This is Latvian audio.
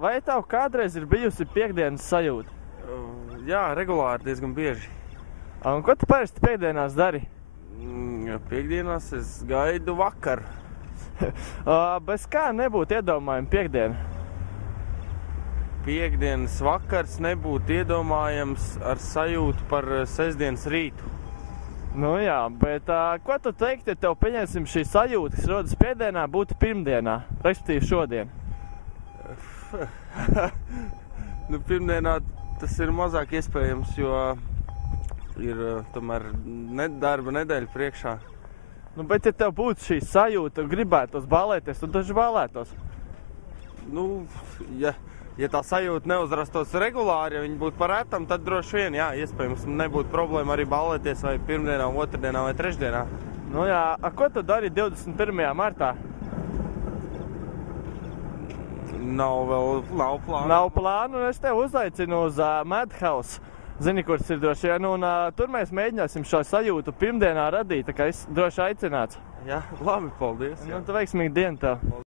vai tev kādreiz ir bijusi piekdienas sajūta? Jā, regulāri diezgan bieži. Un ko tu parasti piekdienās dari? Piekdienās es gaidu vakaru. Bez kā nebūtu iedomājama piekdiena? Piekdienas vakars nebūtu iedomājams ar sajūtu par sestdienas rītu. Nu jā, bet ko tu teikt, ja tev, pieņemsim, šī sajūta, kas rodas piekdienā, būtu pirmdienā, respektīvi šodien? Nu, pirmdienā tas ir mazāk iespējams, jo ir tomēr darba nedēļa priekšā. Nu, bet ja tev būtu šī sajūta, gribētos ballēties, tad taču ballētos. Nu, ja tā sajūta neuzrastos regulāri, ja viņi būtu par retam, tad droši vien, jā, iespējams, nebūtu problēma arī ballēties vai pirmdienā, otrdienā vai trešdienā. Nu jā, ko tu dari 21. martā? Nav plānu. Nav plānu, un es tevi uzaicinu uz Madhouse. Zini, kurš ir droši vien, un tur mēs mēģināsim šo sajūtu pirmdienā radīt, tā kā es droši aicināts. Jā, labi, paldies. Nu, tu veiksmīgi dienu tev.